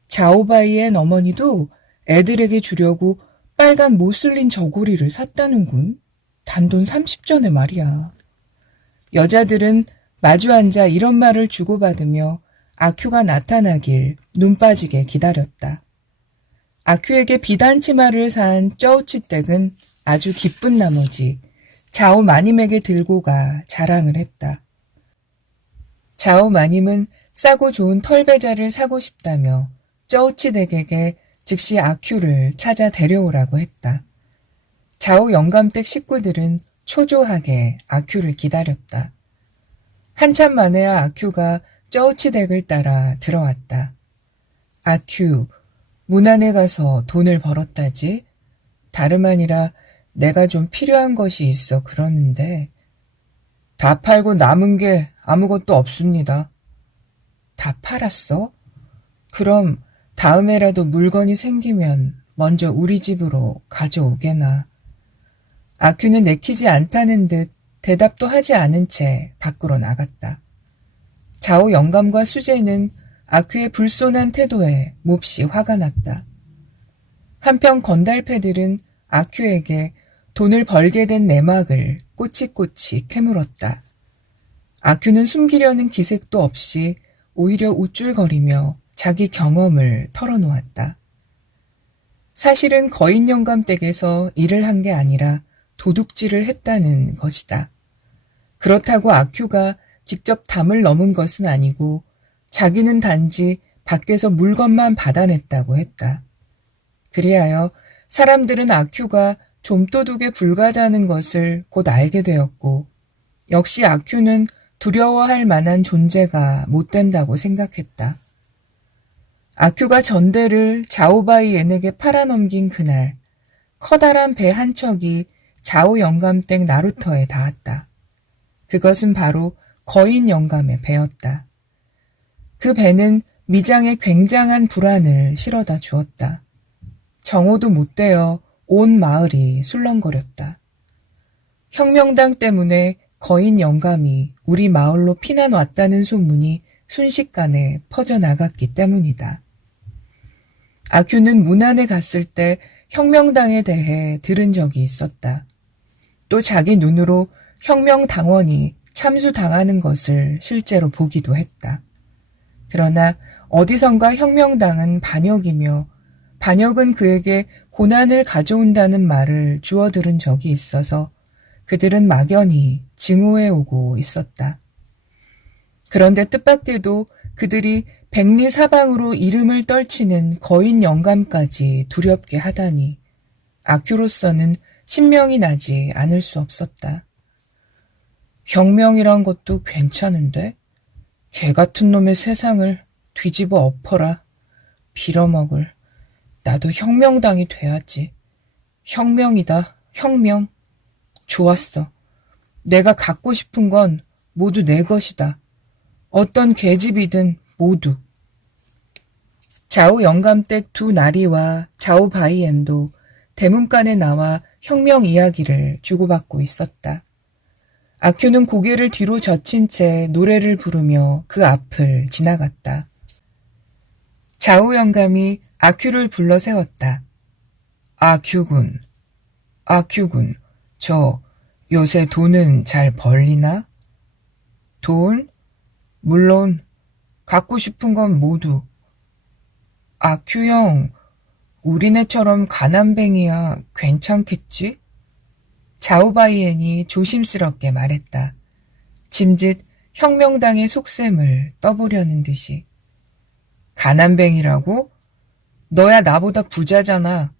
자오바이엔 어머니도 애들에게 주려고 빨간 모슬린 저고리를 샀다는군. 단돈 30전에 말이야. 여자들은 마주 앉아 이런 말을 주고받으며 아큐가 나타나길 눈 빠지게 기다렸다. 아큐에게 비단 치마를 산 쪼우치댁은 아주 기쁜 나머지 자오 마님에게 들고 가 자랑을 했다. 자오 마님은 싸고 좋은 털배자를 사고 싶다며 쪼우치댁에게 즉시 아큐를 찾아 데려오라고 했다. 자오 영감댁 식구들은 초조하게 아큐를 기다렸다. 한참 만에야 아큐가 쪼우치댁을 따라 들어왔다. 아큐, 문 안에 가서 돈을 벌었다지? 다름 아니라 내가 좀 필요한 것이 있어 그러는데. 다 팔고 남은 게 아무것도 없습니다. 다 팔았어? 그럼 다음에라도 물건이 생기면 먼저 우리 집으로 가져오게나. 아큐는 내키지 않다는 듯 대답도 하지 않은 채 밖으로 나갔다. 자오 영감과 수제는 아큐의 불손한 태도에 몹시 화가 났다. 한편 건달패들은 아큐에게 돈을 벌게 된 내막을 꼬치꼬치 캐물었다. 아큐는 숨기려는 기색도 없이 오히려 우쭐거리며 자기 경험을 털어놓았다. 사실은 거인 영감 댁에서 일을 한 게 아니라 도둑질을 했다는 것이다. 그렇다고 아큐가 직접 담을 넘은 것은 아니고 자기는 단지 밖에서 물건만 받아냈다고 했다. 그리하여 사람들은 아큐가 좀도둑에 불과하다는 것을 곧 알게 되었고 역시 아큐는 두려워할 만한 존재가 못 된다고 생각했다. 아큐가 전대를 자오바이엔에게 팔아넘긴 그날 커다란 배 한 척이 자오 영감댁 나루터에 닿았다. 그것은 바로 거인 영감의 배였다. 그 배는 미장에 굉장한 불안을 실어다 주었다. 정오도 못 되어 온 마을이 술렁거렸다. 혁명당 때문에 거인 영감이 우리 마을로 피난 왔다는 소문이 순식간에 퍼져나갔기 때문이다. 아큐는 문 안에 갔을 때 혁명당에 대해 들은 적이 있었다. 또 자기 눈으로 혁명당원이 참수당하는 것을 실제로 보기도 했다. 그러나 어디선가 혁명당은 반역이며 반역은 그에게 고난을 가져온다는 말을 주워 들은 적이 있어서 그들은 막연히 증오해 오고 있었다. 그런데 뜻밖에도 그들이 백리 사방으로 이름을 떨치는 거인 영감까지 두렵게 하다니 아큐로서는 신명이 나지 않을 수 없었다. 혁명이란 것도 괜찮은데 개 같은 놈의 세상을 뒤집어 엎어라. 빌어먹을. 나도 혁명당이 돼야지. 혁명이다. 혁명. 좋았어. 내가 갖고 싶은 건 모두 내 것이다. 어떤 계집이든 모두. 자오 영감댁 두 나리와 자오 바이엔도 대문간에 나와 혁명 이야기를 주고받고 있었다. 아큐는 고개를 뒤로 젖힌 채 노래를 부르며 그 앞을 지나갔다. 자오 영감이 아큐를 불러 세웠다. 아큐군, 아큐군, 저 요새 돈은 잘 벌리나? 돈? 물론 갖고 싶은 건 모두. 아큐 형, 우리네처럼 가난뱅이야 괜찮겠지? 자오바이엔이 조심스럽게 말했다. 짐짓 혁명당의 속셈을 떠보려는 듯이. 가난뱅이라고? 너야 나보다 부자잖아.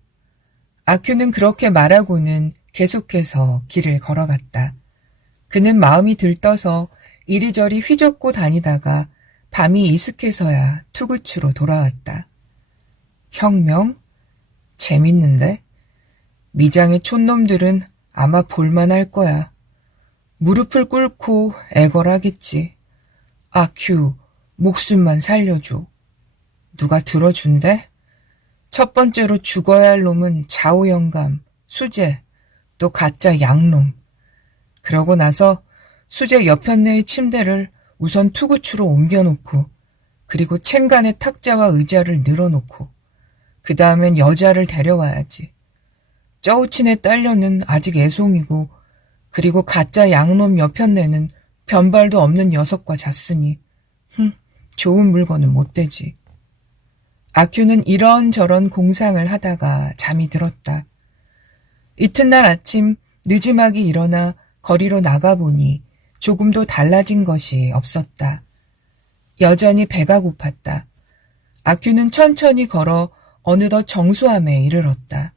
아큐는 그렇게 말하고는 계속해서 길을 걸어갔다. 그는 마음이 들떠서 이리저리 휘젓고 다니다가 밤이 이슥해서야 투구치로 돌아왔다. 혁명? 재밌는데? 미장의 촌놈들은 아마 볼만할 거야. 무릎을 꿇고 애걸하겠지. 아큐, 목숨만 살려줘. 누가 들어준대? 첫 번째로 죽어야 할 놈은 좌우영감, 수재, 또 가짜 양놈. 그러고 나서 수재 옆편네의 침대를 우선 투구추로 옮겨놓고, 그리고 챙간에 탁자와 의자를 늘어놓고, 그 다음엔 여자를 데려와야지. 쩌우친의 딸려는 아직 애송이고, 그리고 가짜 양놈 옆편네는 변발도 없는 녀석과 잤으니, 좋은 물건은 못 되지. 아큐는 이런저런 공상을 하다가 잠이 들었다. 이튿날 아침 늦지막이 일어나 거리로 나가보니 조금도 달라진 것이 없었다. 여전히 배가 고팠다. 아큐는 천천히 걸어 어느덧 정수함에 이르렀다.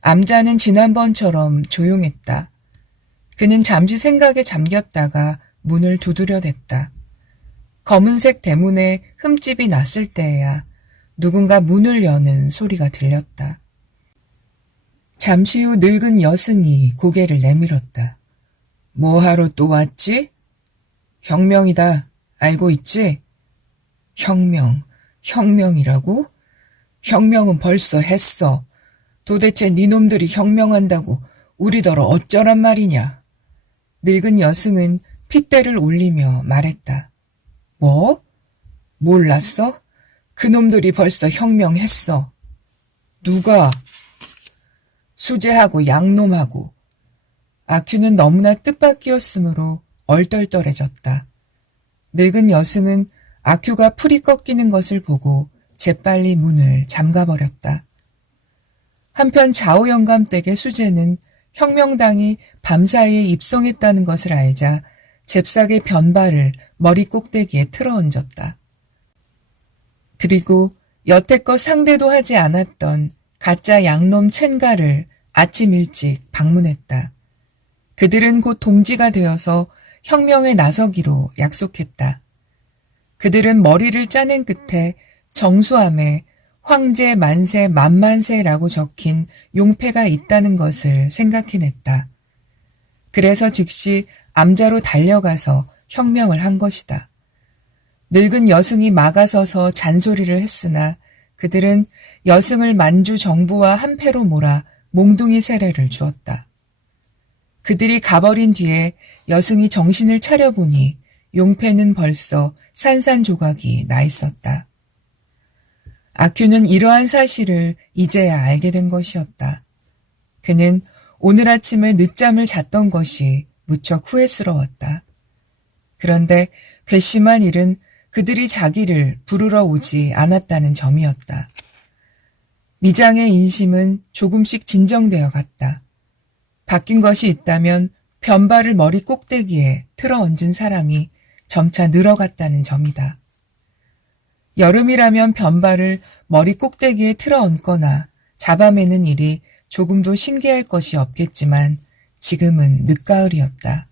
암자는 지난번처럼 조용했다. 그는 잠시 생각에 잠겼다가 문을 두드려댔다. 검은색 대문에 흠집이 났을 때에야 누군가 문을 여는 소리가 들렸다. 잠시 후 늙은 여승이 고개를 내밀었다. 뭐하러 또 왔지? 혁명이다. 알고 있지? 혁명이라고? 혁명은 벌써 했어. 도대체 니놈들이 혁명한다고 우리더러 어쩌란 말이냐? 늙은 여승은 핏대를 올리며 말했다. 뭐? 몰랐어? 그놈들이 벌써 혁명했어. 누가? 수재하고 양놈하고. 아큐는 너무나 뜻밖이었으므로 얼떨떨해졌다. 늙은 여승은 아큐가 풀이 꺾이는 것을 보고 재빨리 문을 잠가버렸다. 한편 좌우영감 댁의 수재는 혁명당이 밤사이에 입성했다는 것을 알자 잽싸게 변발을 머리 꼭대기에 틀어얹었다. 그리고 여태껏 상대도 하지 않았던 가짜 양놈 첸가를 아침 일찍 방문했다. 그들은 곧 동지가 되어서 혁명에 나서기로 약속했다. 그들은 머리를 짜낸 끝에 정수함에 황제 만세 만만세라고 적힌 용패가 있다는 것을 생각해냈다. 그래서 즉시 암자로 달려가서 혁명을 한 것이다. 늙은 여승이 막아서서 잔소리를 했으나 그들은 여승을 만주 정부와 한패로 몰아 몽둥이 세례를 주었다. 그들이 가버린 뒤에 여승이 정신을 차려보니 용패는 벌써 산산조각이 나 있었다. 아큐는 이러한 사실을 이제야 알게 된 것이었다. 그는 오늘 아침에 늦잠을 잤던 것이 무척 후회스러웠다. 그런데 괘씸한 일은 그들이 자기를 부르러 오지 않았다는 점이었다. 미장의 인심은 조금씩 진정되어 갔다. 바뀐 것이 있다면 변발을 머리 꼭대기에 틀어얹은 사람이 점차 늘어갔다는 점이다. 여름이라면 변발을 머리 꼭대기에 틀어얹거나 잡아매는 일이 조금도 신기할 것이 없겠지만 지금은 늦가을이었다.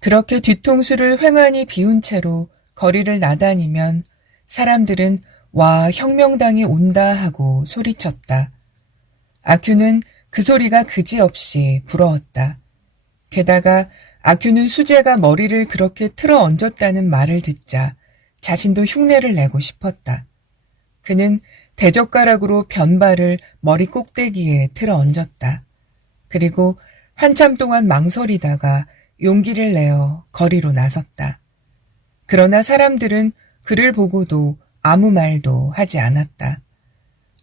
그렇게 뒤통수를 횡하니 비운 채로 거리를 나다니면 사람들은 와 혁명당이 온다 하고 소리쳤다. 아큐는 그 소리가 그지없이 부러웠다. 게다가 아큐는 수재가 머리를 그렇게 틀어 얹었다는 말을 듣자 자신도 흉내를 내고 싶었다. 그는 대젓가락으로 변발을 머리 꼭대기에 틀어 얹었다. 그리고 한참 동안 망설이다가 용기를 내어 거리로 나섰다. 그러나 사람들은 그를 보고도 아무 말도 하지 않았다.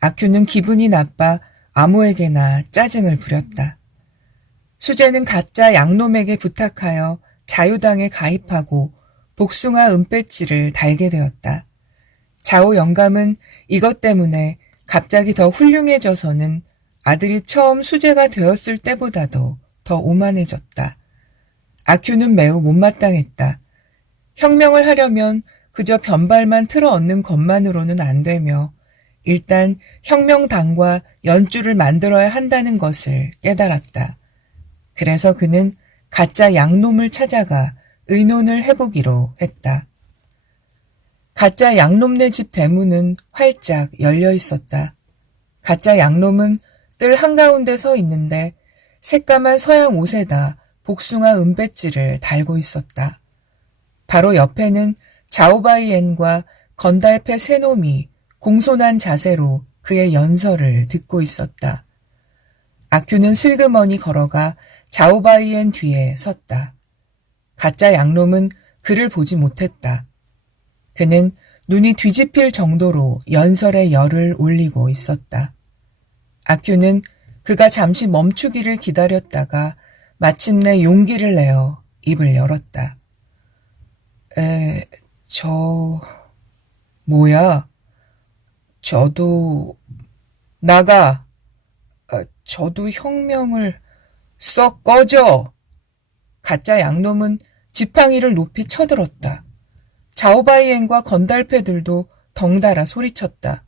아큐는 기분이 나빠 아무에게나 짜증을 부렸다. 수재는 가짜 양놈에게 부탁하여 자유당에 가입하고 복숭아 은배지를 달게 되었다. 좌우 영감은 이것 때문에 갑자기 더 훌륭해져서는 아들이 처음 수재가 되었을 때보다도 더 오만해졌다. 아큐는 매우 못마땅했다. 혁명을 하려면 그저 변발만 틀어 얹는 것만으로는 안 되며 일단 혁명당과 연주를 만들어야 한다는 것을 깨달았다. 그래서 그는 가짜 양놈을 찾아가 의논을 해보기로 했다. 가짜 양놈네 집 대문은 활짝 열려 있었다. 가짜 양놈은 뜰 한가운데 서 있는데 새까만 서양 옷에다 복숭아 은배지를 달고 있었다. 바로 옆에는 자오바이엔과 건달패 세 놈이 공손한 자세로 그의 연설을 듣고 있었다. 아큐는 슬그머니 걸어가 자오바이엔 뒤에 섰다. 가짜 양놈은 그를 보지 못했다. 그는 눈이 뒤집힐 정도로 연설에 열을 올리고 있었다. 아큐는 그가 잠시 멈추기를 기다렸다가 마침내 용기를 내어 입을 열었다. 뭐야? 저도, 나가. 저도 혁명을, 썩 꺼져! 가짜 양놈은 지팡이를 높이 쳐들었다. 자오바이엔과 건달패들도 덩달아 소리쳤다.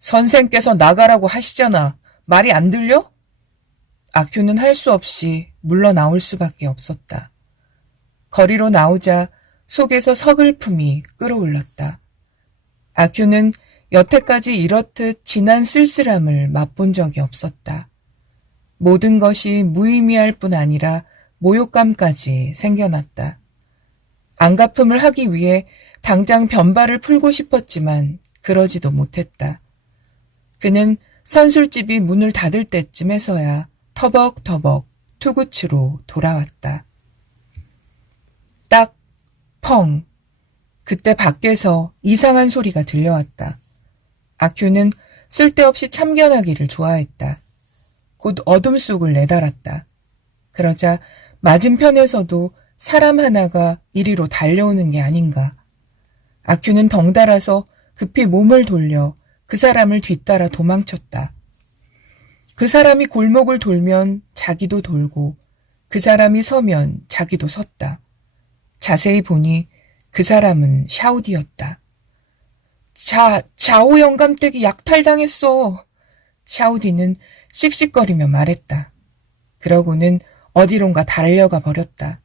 선생께서 나가라고 하시잖아. 말이 안 들려? 아큐는 할 수 없이 물러나올 수밖에 없었다. 거리로 나오자 속에서 서글픔이 끌어올랐다. 아큐는 여태까지 이렇듯 진한 쓸쓸함을 맛본 적이 없었다. 모든 것이 무의미할 뿐 아니라 모욕감까지 생겨났다. 안갚음을 하기 위해 당장 변발을 풀고 싶었지만 그러지도 못했다. 그는 선술집이 문을 닫을 때쯤에서야 터벅터벅 투구치로 돌아왔다. 딱, 펑. 그때 밖에서 이상한 소리가 들려왔다. 아큐는 쓸데없이 참견하기를 좋아했다. 곧 어둠 속을 내달았다. 그러자 맞은편에서도 사람 하나가 이리로 달려오는 게 아닌가. 아큐는 덩달아서 급히 몸을 돌려 그 사람을 뒤따라 도망쳤다. 그 사람이 골목을 돌면 자기도 돌고 그 사람이 서면 자기도 섰다. 자세히 보니 그 사람은 샤오디였다. 자오 영감댁이 약탈당했어. 샤오디는 씩씩거리며 말했다. 그러고는 어디론가 달려가 버렸다.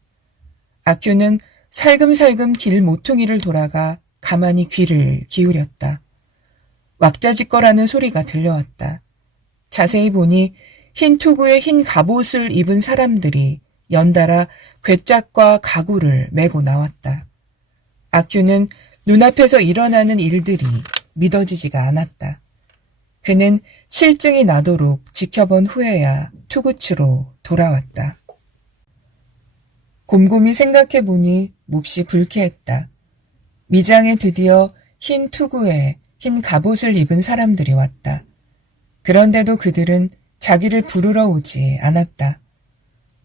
아큐는 살금살금 길 모퉁이를 돌아가 가만히 귀를 기울였다. 왁자지껄하는 소리가 들려왔다. 자세히 보니 흰 투구에 흰 갑옷을 입은 사람들이 연달아 괴짝과 가구를 메고 나왔다. 아큐는 눈앞에서 일어나는 일들이 믿어지지가 않았다. 그는 실증이 나도록 지켜본 후에야 투구치로 돌아왔다. 곰곰이 생각해보니 몹시 불쾌했다. 미장에 드디어 흰 투구에 흰 갑옷을 입은 사람들이 왔다. 그런데도 그들은 자기를 부르러 오지 않았다.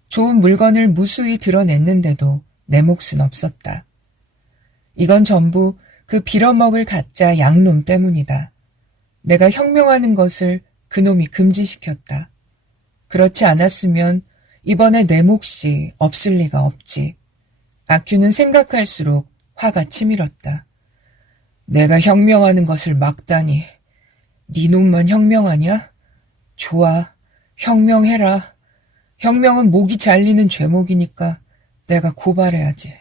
좋은 물건을 무수히 드러냈는데도 내 몫은 없었다. 이건 전부 그 빌어먹을 가짜 양놈 때문이다. 내가 혁명하는 것을 그놈이 금지시켰다. 그렇지 않았으면 이번에 내 몫이 없을 리가 없지. 아큐는 생각할수록 화가 치밀었다. 내가 혁명하는 것을 막다니. 네 놈만 혁명하냐? 좋아, 혁명해라. 혁명은 목이 잘리는 죄목이니까 내가 고발해야지.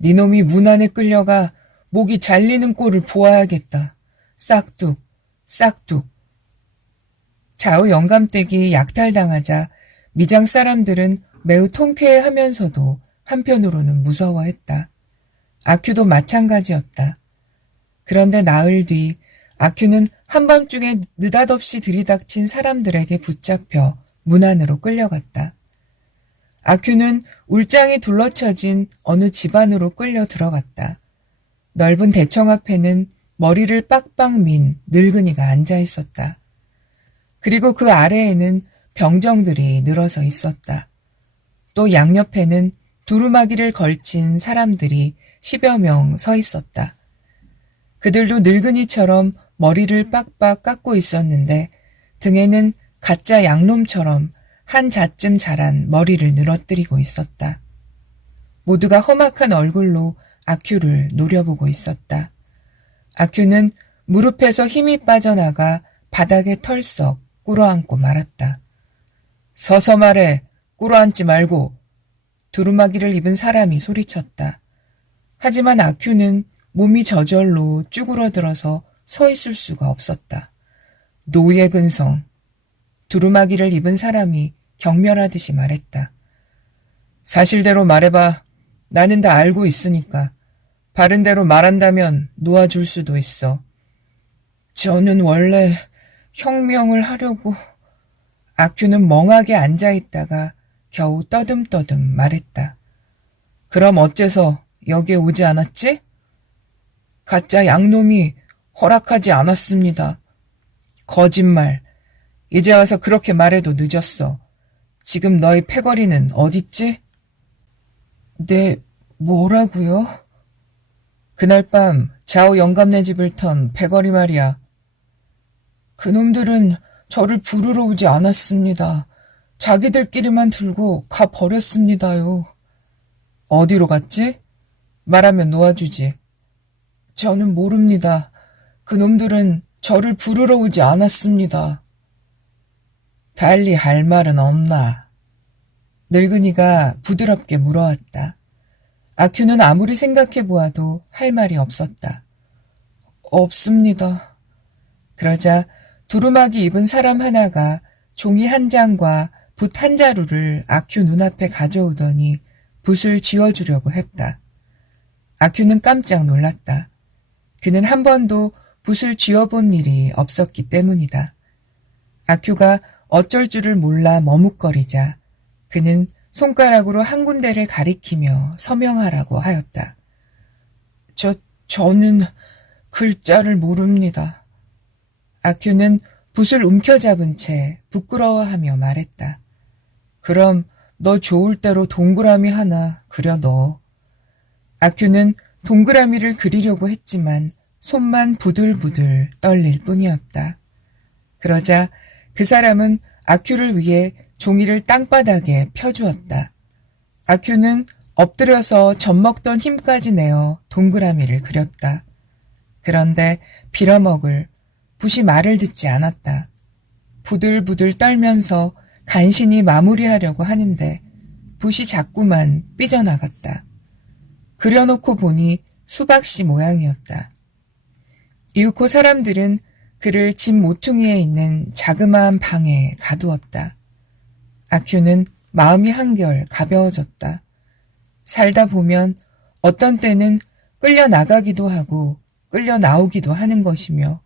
네 놈이 문 안에 끌려가 목이 잘리는 꼴을 보아야겠다. 싹둑, 싹둑. 자우 영감댁이 약탈당하자 미장 사람들은 매우 통쾌해하면서도 한편으로는 무서워했다. 아큐도 마찬가지였다. 그런데 나흘 뒤 아큐는 한밤중에 느닷없이 들이닥친 사람들에게 붙잡혀 문 안으로 끌려갔다. 아큐는 울장이 둘러쳐진 어느 집 안으로 끌려 들어갔다. 넓은 대청 앞에는 머리를 빡빡 민 늙은이가 앉아 있었다. 그리고 그 아래에는 병정들이 늘어서 있었다. 또 양옆에는 두루마기를 걸친 사람들이 10여 명 서 있었다. 그들도 늙은이처럼 머리를 빡빡 깎고 있었는데 등에는 가짜 양놈처럼 한 자쯤 자란 머리를 늘어뜨리고 있었다. 모두가 험악한 얼굴로 아큐를 노려보고 있었다. 아큐는 무릎에서 힘이 빠져나가 바닥에 털썩 꿇어앉고 말았다. 서서 말해, 꿇어앉지 말고. 두루마기를 입은 사람이 소리쳤다. 하지만 아큐는 몸이 저절로 쭈그러들어서 서 있을 수가 없었다. 노예 근성. 두루마기를 입은 사람이 경멸하듯이 말했다. 사실대로 말해봐. 나는 다 알고 있으니까. 바른 대로 말한다면 놓아줄 수도 있어. 저는 원래 혁명을 하려고. 아큐는 멍하게 앉아있다가 겨우 떠듬떠듬 말했다. 그럼 어째서 여기에 오지 않았지? 가짜 양놈이 허락하지 않았습니다. 거짓말. 이제 와서 그렇게 말해도 늦었어. 지금 너희 패거리는 어딨지? 네, 뭐라고요? 그날 밤 좌우 영감네 집을 턴 패거리 말이야. 그놈들은 저를 부르러 오지 않았습니다. 자기들끼리만 들고 가버렸습니다요. 어디로 갔지? 말하면 놓아주지. 저는 모릅니다. 그놈들은 저를 부르러 오지 않았습니다. 달리 할 말은 없나? 늙은이가 부드럽게 물어왔다. 아큐는 아무리 생각해보아도 할 말이 없었다. 없습니다. 그러자 두루마기 입은 사람 하나가 종이 한 장과 붓 한 자루를 아큐 눈앞에 가져오더니 붓을 지워주려고 했다. 아큐는 깜짝 놀랐다. 그는 한 번도 붓을 쥐어본 일이 없었기 때문이다. 아큐가 어쩔 줄을 몰라 머뭇거리자 그는 손가락으로 한 군데를 가리키며 서명하라고 하였다. 저는 글자를 모릅니다. 아큐는 붓을 움켜잡은 채 부끄러워하며 말했다. 그럼 너 좋을 대로 동그라미 하나 그려 넣어. 아큐는 동그라미를 그리려고 했지만 손만 부들부들 떨릴 뿐이었다. 그러자 그 사람은 아큐를 위해 종이를 땅바닥에 펴주었다. 아큐는 엎드려서 젖먹던 힘까지 내어 동그라미를 그렸다. 그런데 빌어먹을 붓이 말을 듣지 않았다. 부들부들 떨면서 간신히 마무리하려고 하는데 붓이 자꾸만 삐져나갔다. 그려놓고 보니 수박씨 모양이었다. 이윽고 사람들은 그를 집 모퉁이에 있는 자그마한 방에 가두었다. 아큐는 마음이 한결 가벼워졌다. 살다 보면 어떤 때는 끌려 나가기도 하고 끌려 나오기도 하는 것이며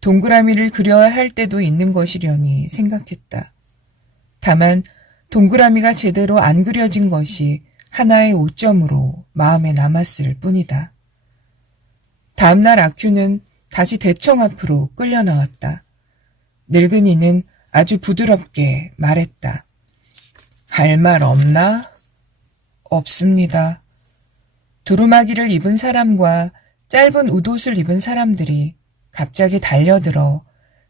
동그라미를 그려야 할 때도 있는 것이려니 생각했다. 다만 동그라미가 제대로 안 그려진 것이 하나의 오점으로 마음에 남았을 뿐이다. 다음날 아큐는 다시 대청 앞으로 끌려 나왔다. 늙은이는 아주 부드럽게 말했다. 할 말 없나? 없습니다. 두루마기를 입은 사람과 짧은 웃옷을 입은 사람들이 갑자기 달려들어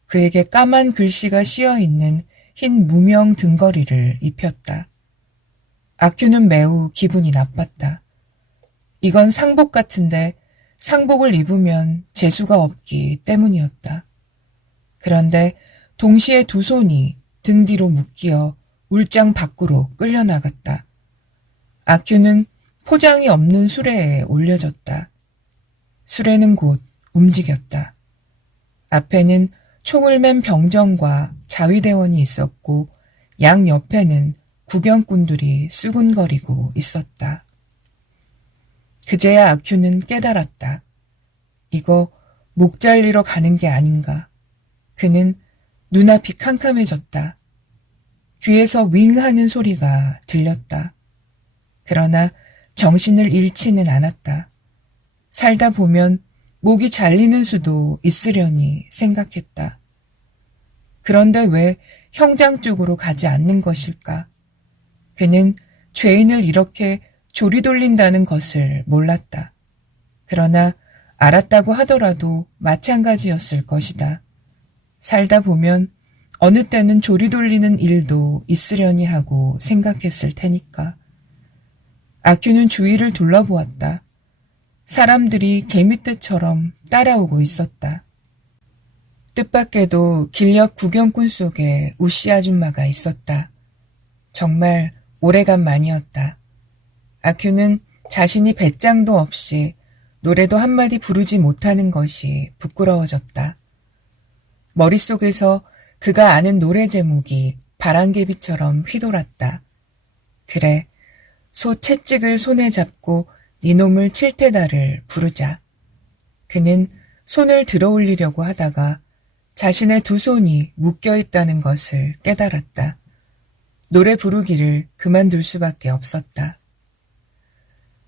그에게 까만 글씨가 씌어있는 흰 무명 등걸이를 입혔다. 아큐는 매우 기분이 나빴다. 이건 상복 같은데 상복을 입으면 재수가 없기 때문이었다. 그런데 동시에 두 손이 등 뒤로 묶여 울장 밖으로 끌려나갔다. 아큐는 포장이 없는 수레에 올려졌다. 수레는 곧 움직였다. 앞에는 총을 맨 병정과 자위대원이 있었고 양 옆에는 구경꾼들이 수군거리고 있었다. 그제야 아큐는 깨달았다. 이거 목 잘리러 가는 게 아닌가. 그는 눈앞이 캄캄해졌다. 귀에서 윙 하는 소리가 들렸다. 그러나 정신을 잃지는 않았다. 살다 보면 목이 잘리는 수도 있으려니 생각했다. 그런데 왜 형장 쪽으로 가지 않는 것일까? 그는 죄인을 이렇게 조리돌린다는 것을 몰랐다. 그러나 알았다고 하더라도 마찬가지였을 것이다. 살다 보면 어느 때는 조리돌리는 일도 있으려니 하고 생각했을 테니까. 아큐는 주위를 둘러보았다. 사람들이 개미떼처럼 따라오고 있었다. 뜻밖에도 길옆 구경꾼 속에 우씨 아줌마가 있었다. 정말 오래간만이었다. 아큐는 자신이 배짱도 없이 노래도 한마디 부르지 못하는 것이 부끄러워졌다. 머릿속에서 그가 아는 노래 제목이 바람개비처럼 휘돌았다. 그래, 소 채찍을 손에 잡고 니놈을 칠 테다를 부르자 그는 손을 들어 올리려고 하다가 자신의 두 손이 묶여 있다는 것을 깨달았다. 노래 부르기를 그만둘 수밖에 없었다.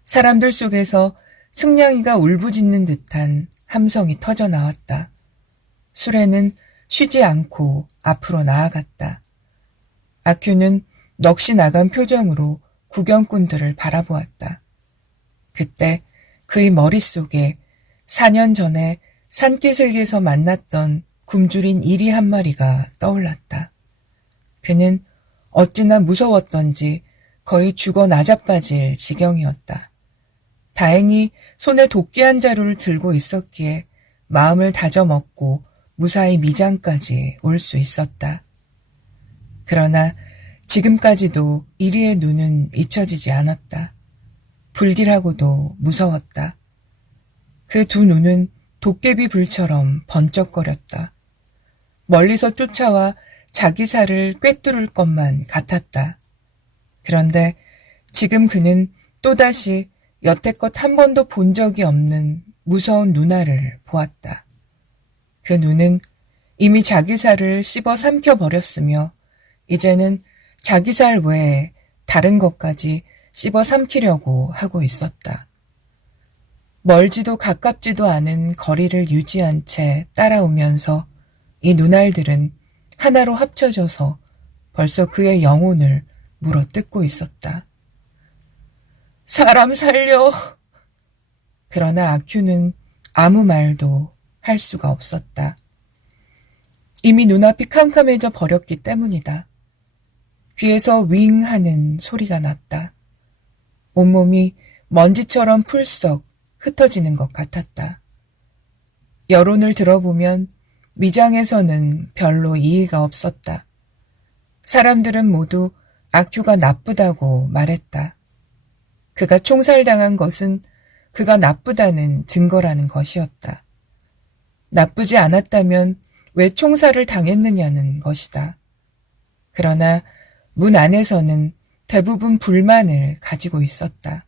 사람들 속에서 승냥이가 울부짖는 듯한 함성이 터져 나왔다. 수레는 쉬지 않고 앞으로 나아갔다. 아큐는 넋이 나간 표정으로 구경꾼들을 바라보았다. 그때 그의 머릿속에 4년 전에 산기슭에서 만났던 굶주린 이리 한 마리가 떠올랐다. 그는 어찌나 무서웠던지 거의 죽어 나자빠질 지경이었다. 다행히 손에 도끼 한 자루를 들고 있었기에 마음을 다져먹고 무사히 미장까지 올 수 있었다. 그러나 지금까지도 이리의 눈은 잊혀지지 않았다. 불길하고도 무서웠다. 그 두 눈은 도깨비 불처럼 번쩍거렸다. 멀리서 쫓아와 자기 살을 꿰뚫을 것만 같았다. 그런데 지금 그는 또다시 여태껏 한 번도 본 적이 없는 무서운 누나를 보았다. 그 눈은 이미 자기 살을 씹어 삼켜버렸으며 이제는 자기 살 외에 다른 것까지 씹어 삼키려고 하고 있었다. 멀지도 가깝지도 않은 거리를 유지한 채 따라오면서 이 눈알들은 하나로 합쳐져서 벌써 그의 영혼을 물어뜯고 있었다. 사람 살려! 그러나 아큐는 아무 말도 할 수가 없었다. 이미 눈앞이 캄캄해져 버렸기 때문이다. 귀에서 윙 하는 소리가 났다. 온몸이 먼지처럼 풀썩 흩어지는 것 같았다. 여론을 들어보면 위장에서는 별로 이의가 없었다. 사람들은 모두 아큐가 나쁘다고 말했다. 그가 총살당한 것은 그가 나쁘다는 증거라는 것이었다. 나쁘지 않았다면 왜 총살을 당했느냐는 것이다. 그러나 문 안에서는 대부분 불만을 가지고 있었다.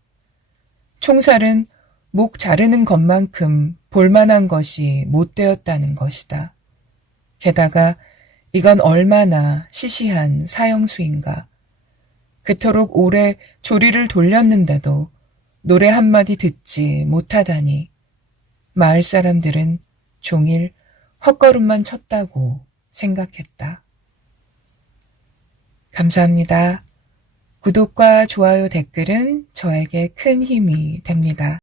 총살은 목 자르는 것만큼 볼만한 것이 못 되었다는 것이다. 게다가 이건 얼마나 시시한 사형수인가. 그토록 오래 조리를 돌렸는데도 노래 한마디 듣지 못하다니 마을 사람들은 종일 헛걸음만 쳤다고 생각했다. 감사합니다. 구독과 좋아요, 댓글은 저에게 큰 힘이 됩니다.